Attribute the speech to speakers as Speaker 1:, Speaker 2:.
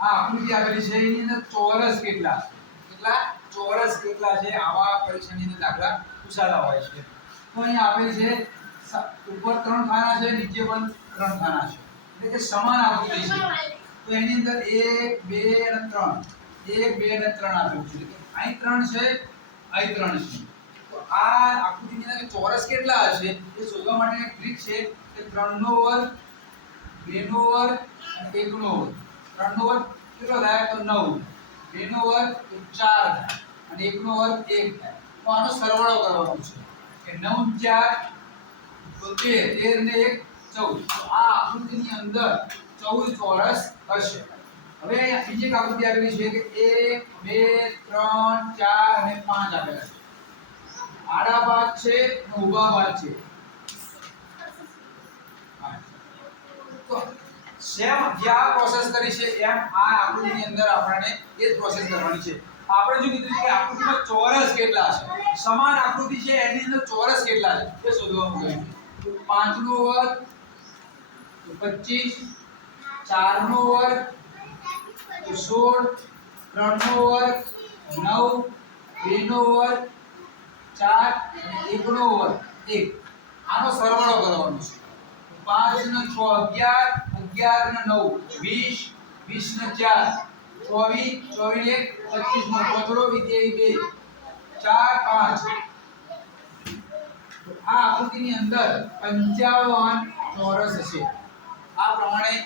Speaker 1: આ આકૃતિ આપેલી છે, એની અંદર ચોરસ કેટલા? કેટલા? ચોરસ કેટલા છે? આવા પરીક્ષાની અંદર દાખલા પૂછાતા હોય છે. તો અહીં આપેલી છે ઉપર ત્રણ ખાના છે, નીચે પણ ત્રણ ખાના છે. એટલે કે સમાન આકૃતિ છે. તો એની અંદર 1 2 અને 3 1 2 અને 3 આપેલું છે. એટલે અહીં 3 છે, અહીં 3 છે. તો આ આકૃતિની અંદર ચોરસ કેટલા હશે, એ શોધવા માટે એક ટ્રીક છે કે 3 નો વર્ગ 2 નો વર્ગ અને 1 નો વર્ગ. 3 નો વર્ગ કેટલો થાય? તો 9 2 નો વર્ગ તો 4 થાય. અને 1 નો વર્ગ 1 થાય. તો આનો સરવાળો કરવાનો છે. કે 9 4 તો 13 13 ને 1 14 તો આ આકૃતિની અંદર 14 ચોરસ હશે. હવે અહીંયા બીજી એક આકૃતિ આવેલી છે કે 1 2 3 4 અને 5 આપેલા છે. આડા ભાગ છે અને ઊભા ભાગ છે હા. તો સેમ જે પ્રોસેસ કરી છે, એમ આ આકૃતિની અંદર આપણને એ જ પ્રોસેસ કરવાની છે. આપણે જો કીધું કે આકૃતિમાં ચોરસ કેટલા છે? સમાન આકૃતિ છે, એની અંદર ચોરસ કેટલા છે? એ શોધવાનું કહ્યું છે. પાંચ નો વર્ગ, પચીસ ચાર નો વર્ગ, સોળ ત્રણ નો વર્ગ, નવ બે નો વર્ગ, ચાર એકનો વર્ગ. એક. આનો સરવાળો કરવાનો છે. પાંચ ને છ અગિયાર અગિયાર ને નવ, વીસ વીસ ને ચાર, ચોવીસ ચોવીસ એક પચીસ નો પંદરો વિધેય બે ચાર, પાંચ. આ આકૃતિની અંદર પંચાવન ચોરસ હશે. આ પ્રમાણે